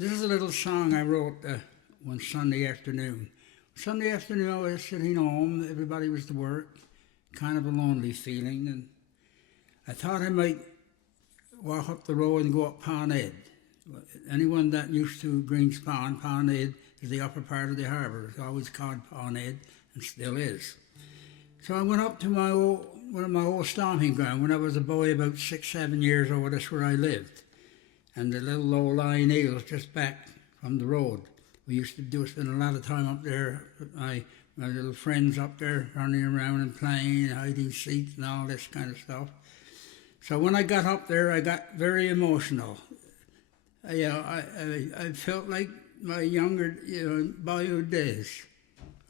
This is a little song I wrote one Sunday afternoon. Sunday afternoon, I was sitting home. Everybody was to work. Kind of a lonely feeling. And I thought I might walk up the road and go up Pond Ed. Anyone that used to Greenspond, Pond Ed is the upper part of the harbour. It's always called Pond Ed and still is. So I went up to one of my old stomping ground when I was a boy, about 6, 7 years old. That's where I lived. And the little low lying hills just back from the road. We used to spend a lot of time up there with my little friends up there running around and playing, hiding seats and all this kind of stuff. So when I got up there, I got very emotional. I felt like my younger, boyhood days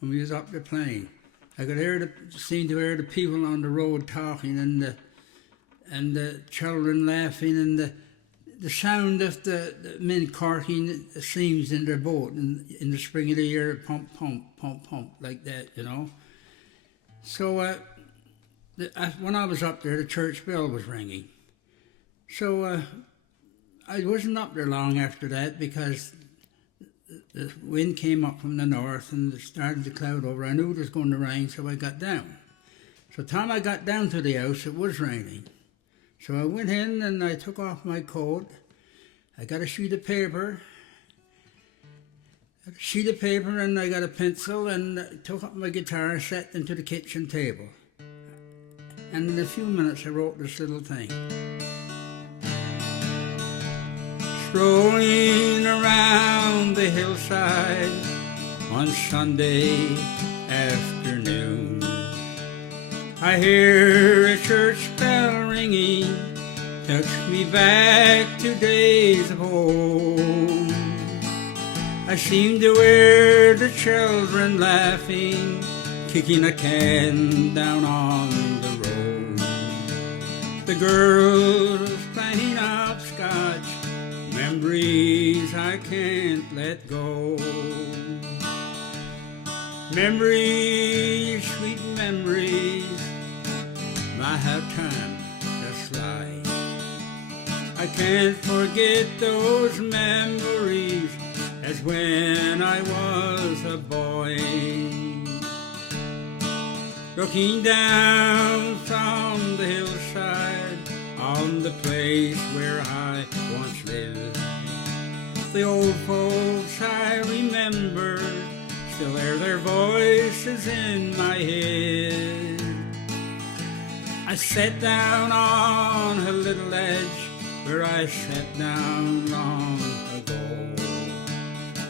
when we was up there playing. I could seem to hear the people on the road talking and the children laughing and the sound of the men corking the seams in their boat in the spring of the year, pump, pump, pump, pump, like that, So when I was up there, the church bell was ringing. So I wasn't up there long after that because the wind came up from the north and it started to cloud over. I knew it was going to rain, so I got down. So the time I got down to the house, it was raining. So I went in and I took off my coat. I got a sheet of paper. And I got a pencil and I took up my guitar and sat into the kitchen table. And in a few minutes I wrote this little thing. Strolling around the hillside on Sunday afternoon, I hear a church bell ringing, touch me back to days of old. I seem to hear the children laughing, kicking a can down on the road. The girls playing hopscotch, memories I can't let go. Memories, sweet memories, my how time just fly. I can't forget those memories as when I was a boy. Looking down from the hillside on the place where I once lived. The old folks I remember still hear their voices in my head. I sat down on a little ledge where I sat down long ago.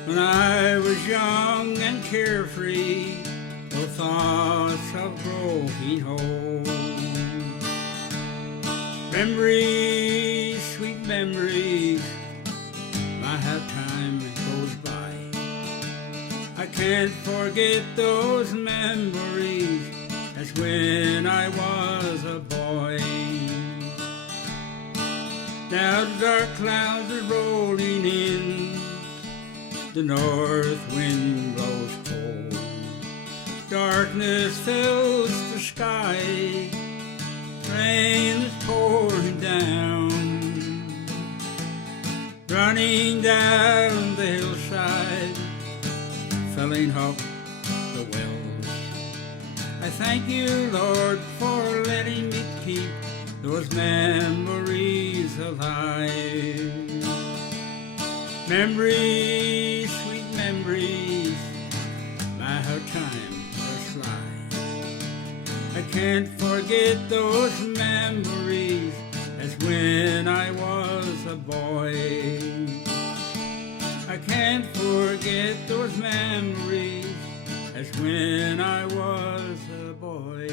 When I was young and carefree, no thoughts of growing old. Memories, sweet memories, my how time goes by. I can't forget those memories as when I was a boy. Now the dark clouds are rolling in, the north wind blows cold. Darkness fills the sky, rain is pouring down, running down the hillside, filling up the wells. I thank you, Lord, for letting me keep those memories alive. Memories, sweet memories, my how time does fly. I can't forget those memories as when I was a boy. I can't forget those memories as when I was a boy.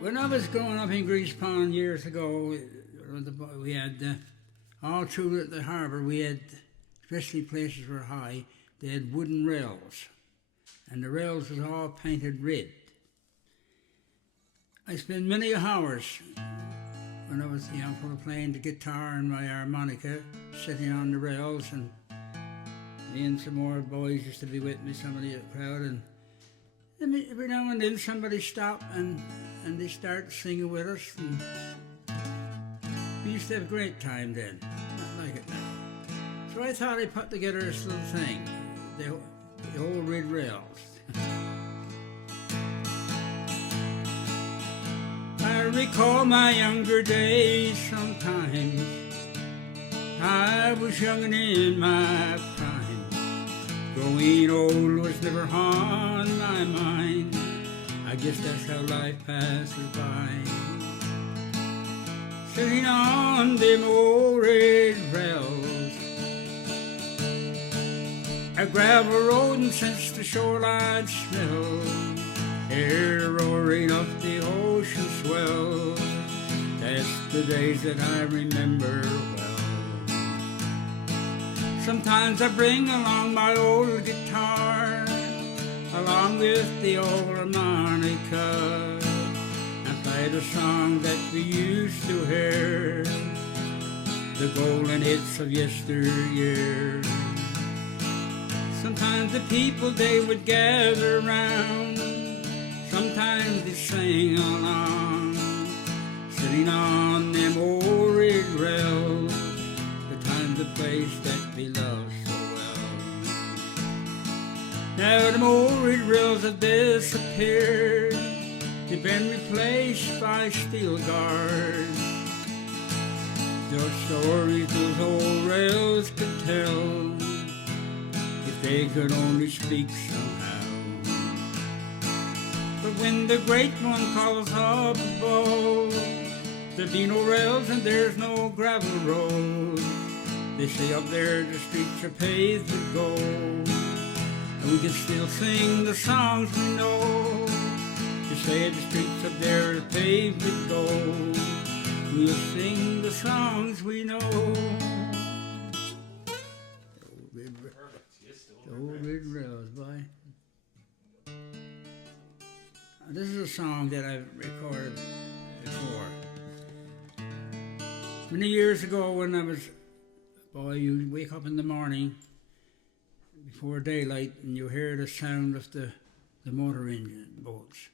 When I was growing up in Greenspond years ago, we had all through the harbour, we had, especially places were high, they had wooden rails, and the rails was all painted red. I spent many hours when I was young, playing the guitar and my harmonica, sitting on the rails, and me and some more boys used to be with me, some of the crowd, and every now and then somebody stopped and they started singing with us. And We used to have a great time then, not like it now. So I thought I'd put together this little thing, the old red rails. I recall my younger days sometimes. I was young and in my prime. Growing old was never on my mind. I guess that's how life passes by. Sitting on them old red rails, a gravel road and since the shoreline smell, air roaring up the ocean swell. That's the days that I remember well. Sometimes I bring along my old guitar, along with the old harmonica, and play the song that we used to hear, the golden hits of yesteryear. Sometimes the people, they would gather round, sometimes they sang along, sitting on them old red rails, the time, the place that we loved so well. Now them old red rails have disappeared, they've been replaced by steel guards. The stories those old rails could tell, if they could only speak somehow. But when the great one calls up above, there be no rails and there's no gravel road. They say up there the streets are paved with gold, and we can still sing the songs we know. They say the streets up there are paved with gold, we'll sing the songs we know. The old red rails, boy. This is a song that I've recorded before. Many years ago when I was a boy, you wake up in the morning before daylight and you hear the sound of the motor engine boats.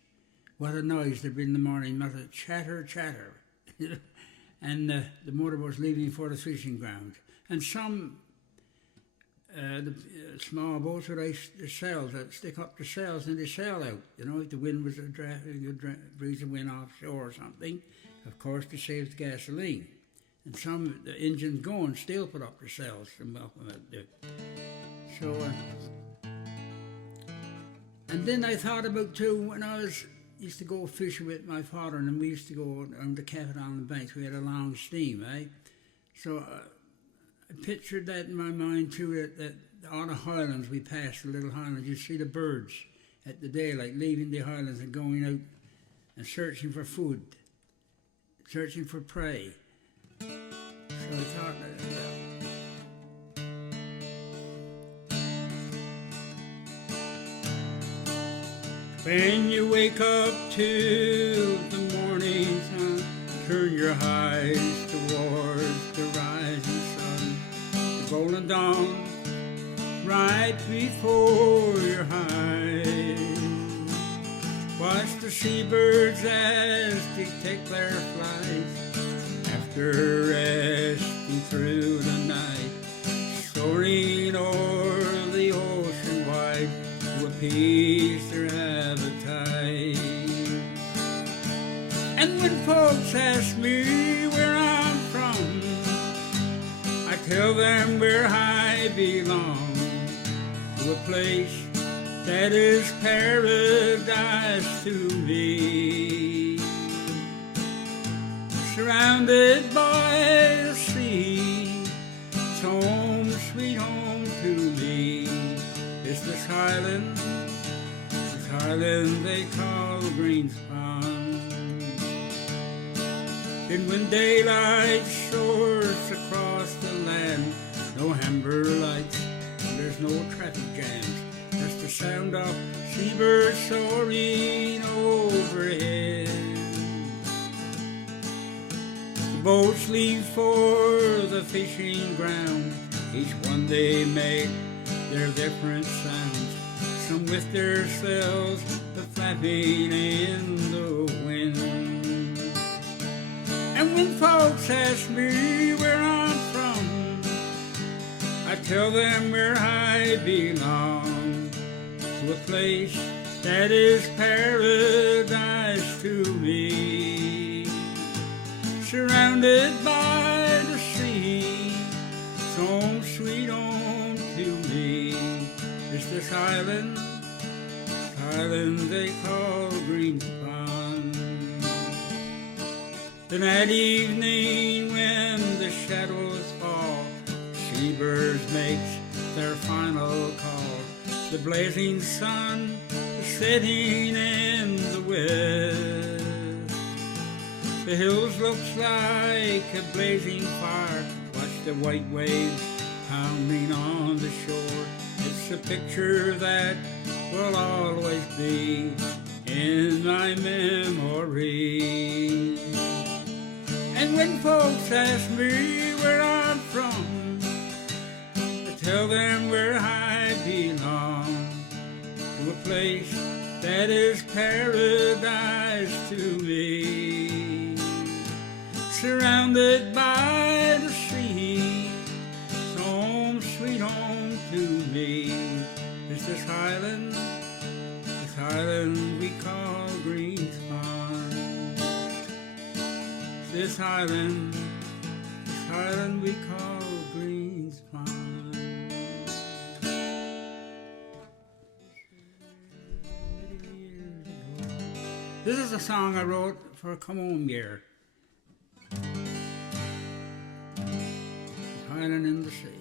What a noise there'd be in the morning, not a chatter, chatter. And the motorboats leaving for the fishing ground. And some the small boats with the sails that stick up the sails and they sail out. You know, if the wind was a breeze of wind offshore or something, of course they saved gasoline. And some, the engines going, still put up the sails and welcome it. So, and then I thought about too, when I used to go fishing with my father, and we used to go on the Capital Island banks. We had a long steam, eh? So I pictured that in my mind too, that on the highlands, we passed the little highlands, you see the birds at the daylight leaving the highlands and going out and searching for food, searching for prey. So I thought when you wake up to the morning sun, turn your eyes towards the rising sun, the golden dawn right before your eyes. Watch the seabirds as they take their flight, after resting through the night, soaring o'er the ocean wide to appease their appetite. And when folks ask me where I'm from, I tell them where I belong, to a place that is paradise to me. Surrounded by the sea, it's home, sweet home to me. It's this island they call Greenspond. And when daylight soars across the land, no amber lights, there's no traffic jams, just the sound of seabirds soaring overhead. The boats leave for the fishing ground, each one they make their different sounds, some with their sails flapping in the wind. And when folks ask me where I'm from, I tell them where I belong, to a place that is paradise to me, surrounded by the sea, so sweet home to me. It's this island they call Greenspond. Then at evening when the shadows fall, seabirds makes their final call. The blazing sun is setting in the west. The hills looks like a blazing fire. Watch the white waves pounding on the shore. It's a picture that will always be in my memory. And when folks ask me where I'm from, I tell them where I belong, to a place that is paradise to me, surrounded by the sea, so home, sweet home to me. Is this island we call Greenspond. This island we call Greenspond. This is a song I wrote for a come home year. This island in the sea.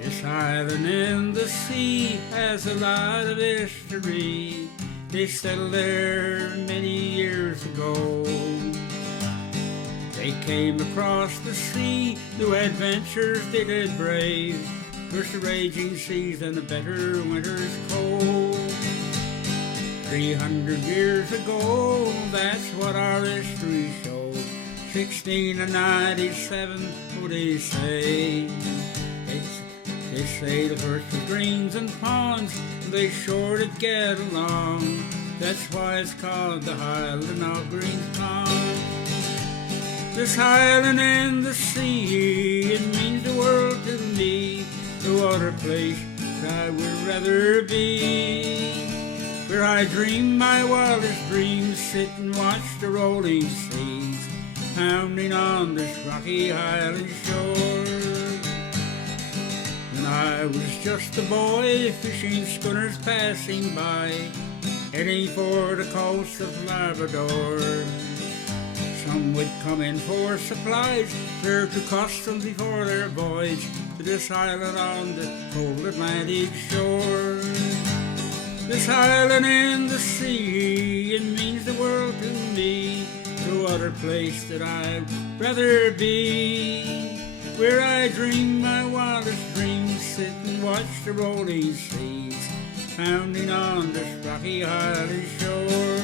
This island in the sea has a lot of history. They settled there many years ago. They came across the sea, new adventures they did brave. First the raging seas and the bitter winter's cold. 300 years ago, that's what our history shows. 1697, what they say. They say the first was greens and ponds, they sure did get along. That's why it's called the Highland of Greenspond. This island in the sea, it means the world to me. No other place I would rather be. Where I dream my wildest dreams, sit and watch the rolling seas pounding on this rocky island shore. I was just a boy fishing schooners passing by, heading for the coast of Labrador. Some would come in for supplies, clear to customs before their voyage to this island on the cold Atlantic shore. This island in the sea, it means the world to me. No other place that I'd rather be. Where I dream my wildest dreams, sit and watch the rolling seas pounding on this rocky island shore.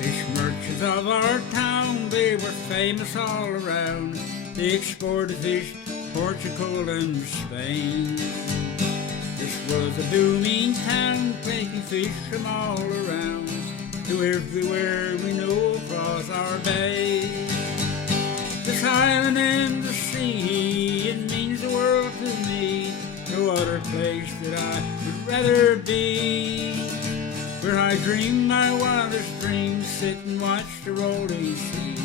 Fish merchants of our town, they were famous all around. They exported fish to Portugal and Spain. This was a booming town, taking fish from all around to everywhere we know across our bay. This island in the sea, it means the world to me. No other place that I would rather be. Where I dream my wildest dreams, sit and watch the rolling sea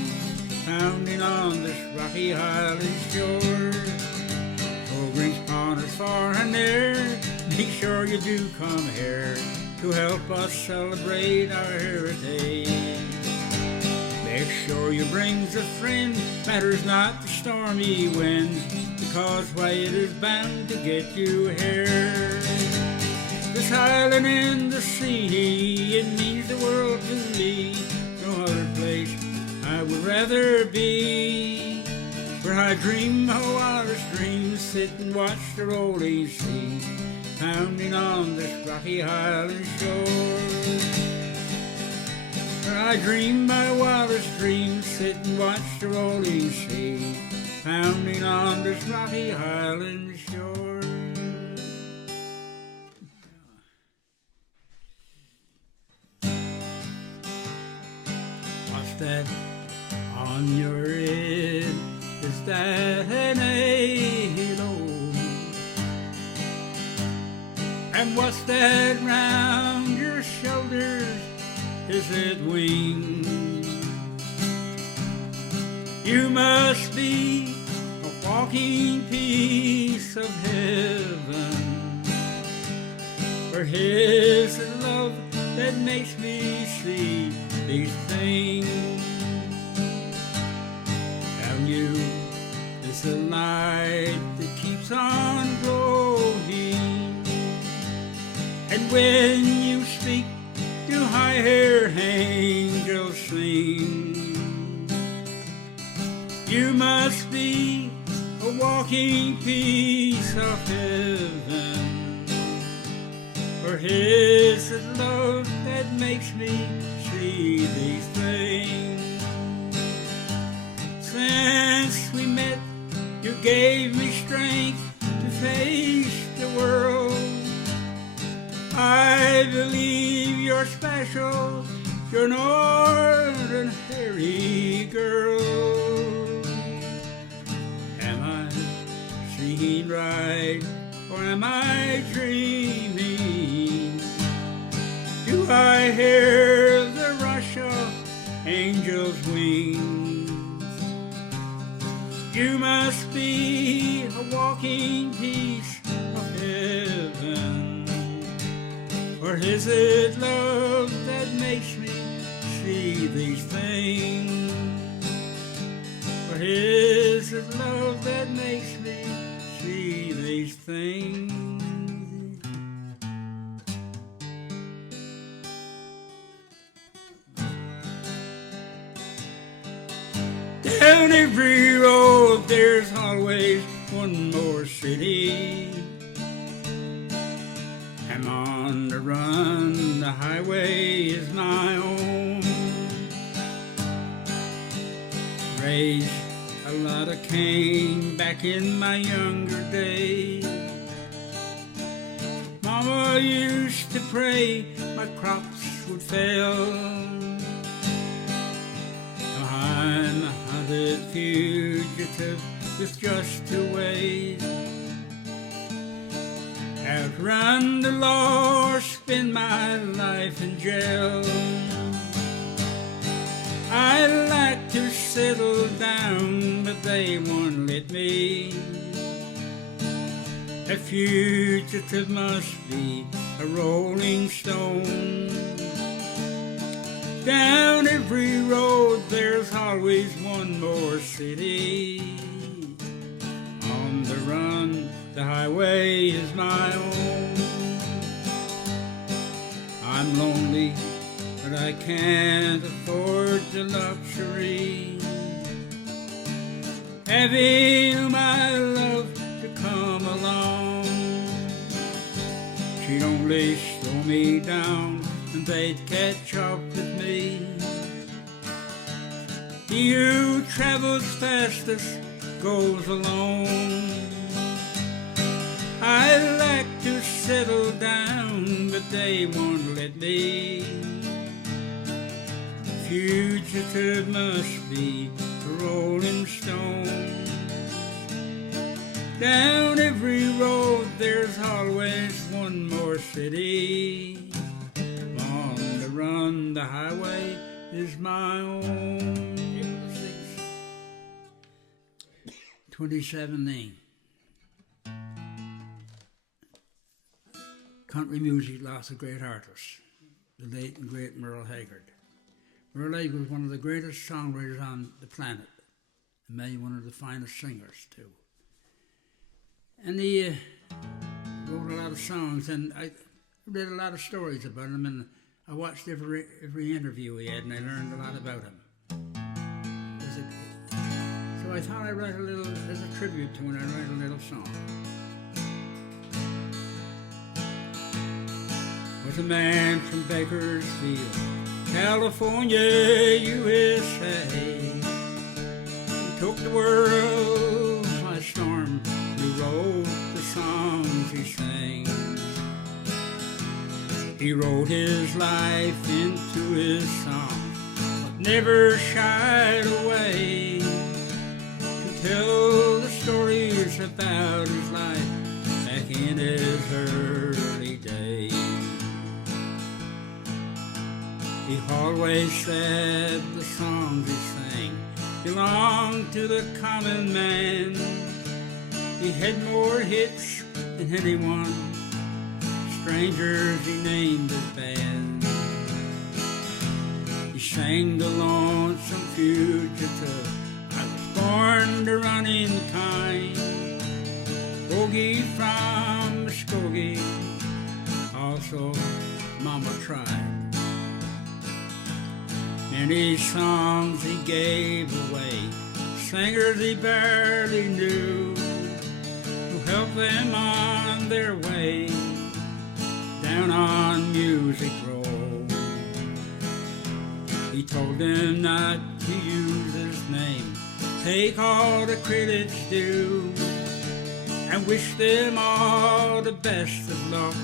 pounding on this rocky island shore. Oh, Greenspond is far and near, make sure you do come here to help us celebrate our heritage. Make sure you brings a friend, matters not the stormy winds, because why it is bound to get you here. This island in the sea, it means the world to me. No other place I would rather be. Where I dream my wildest dreams, sit and watch the rolling sea pounding on this rocky island shore. I dream my wildest dreams, sit and watch the rolling sea pounding on this rocky island shore. that on your head? Is that an halo? And what's that round your shoulders? Is it wings? You must be a walking piece of heaven, for His love that makes me see these things. And you is the light that keeps on glowing, and when you speak, do higher angels sing. You must be a walking piece of heaven, for His love that makes me see these things. Since we met, you gave me strength to face the world. I believe you're special, you're an ordinary girl. Am I seeing right, or am I dreaming? Do I hear the rush of angels' wings? You must be a walking piece of heaven, or is it love that makes me see these things? Or is it love that makes me see these things? Down every road there's always one more city. I'm on the run, the highway is my own. Raised a lot of cane back in my younger days. Mama used to pray my crops would fail. I'm a hunted fugitive with just 2 ways: outrun the law or spend my life in jail. I'd like to settle down, but they won't let me. A fugitive must be a rolling stone. Down every road there's always one more city. On the run, the highway is my own. I'm lonely, but I can't afford the luxury having my love to come along. She'd only slow me down and they'd catch up with me. He who travels fastest goes alone. I'd like to settle down, but they won't let me. A fugitive must be a rolling stone. Down every road there's always one more city. On the run, the highway is my own. 2017. Country music lost a great artist, the late and great Merle Haggard. Merle Haggard was one of the greatest songwriters on the planet, and maybe one of the finest singers too. And he wrote a lot of songs, and I read a lot of stories about him, and I watched every interview he had, and I learned a lot about him. So I thought I'd write a little, as a tribute to him, I'd write a little song. Was a man from Bakersfield, California, USA. He took the world by storm, he wrote the songs he sang. He wrote his life into his song, but never shied away to tell the stories about his life back in his early days. He always said the songs he sang belonged to the common man. He had more hits than anyone, strangers he named his band. He sang the lonesome fugitive, I was born to run in kind. Bogey from Muskogee, also Mama tried. Many songs he gave away, singers he barely knew, to help them on their way down on Music Row. He told them not to use his name, take all the credit's due, and wish them all the best of luck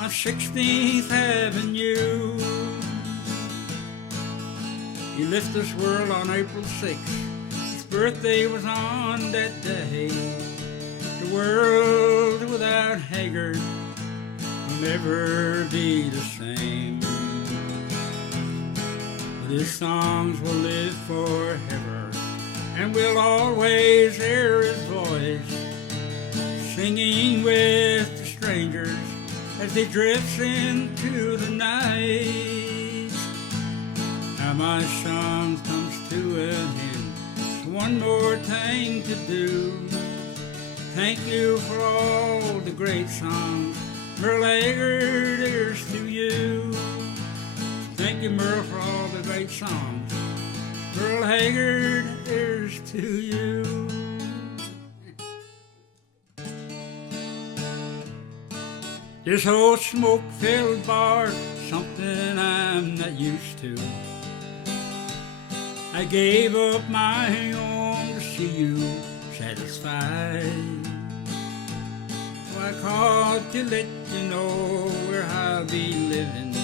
on 16th Avenue. He left this world on April 6th. His birthday was on that day. The world without Haggard will never be the same. But his songs will live forever, and we'll always hear his voice, singing with the strangers as they drift into the night. Now my song comes to an end, so one more thing to do. Thank you for all the great songs, Merle Haggard, here's to you. Thank you, Merle, for all the great songs, Merle Haggard, here's to you. This old smoke-filled bar, something I'm not used to. I gave up my home to see you satisfied. So I called to let you know where I'll be living.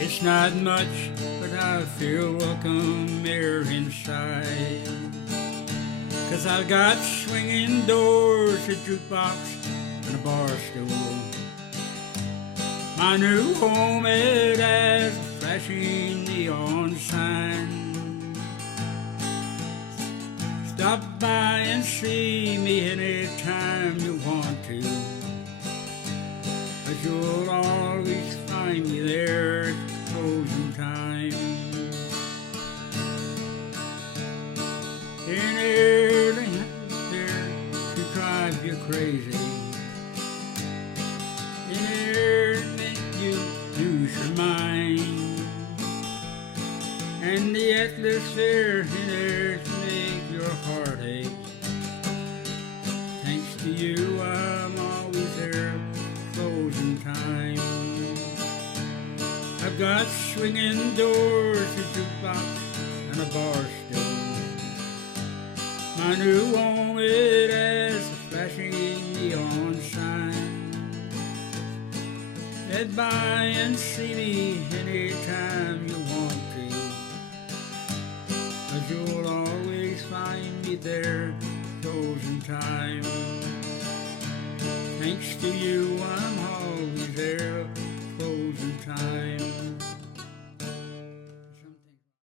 It's not much, but I feel welcome here inside. 'Cause I've got swinging doors, a jukebox, and a bar stool. My new home, it has a flashing neon sign. Stop by and see me anytime you want to, but you'll always find me there at closing time. Anything there to drive you crazy, anything you lose your mind, and the atmosphere in there to make your heart ache. Thanks to you, I'm always there closing time. I've got swinging doors, a jukebox, and a bar stool. My new home, it has a flashing neon sign. Head by and see me anytime you want to, 'cause you'll always find me there closing time. Thanks to you, I'm always there closing time.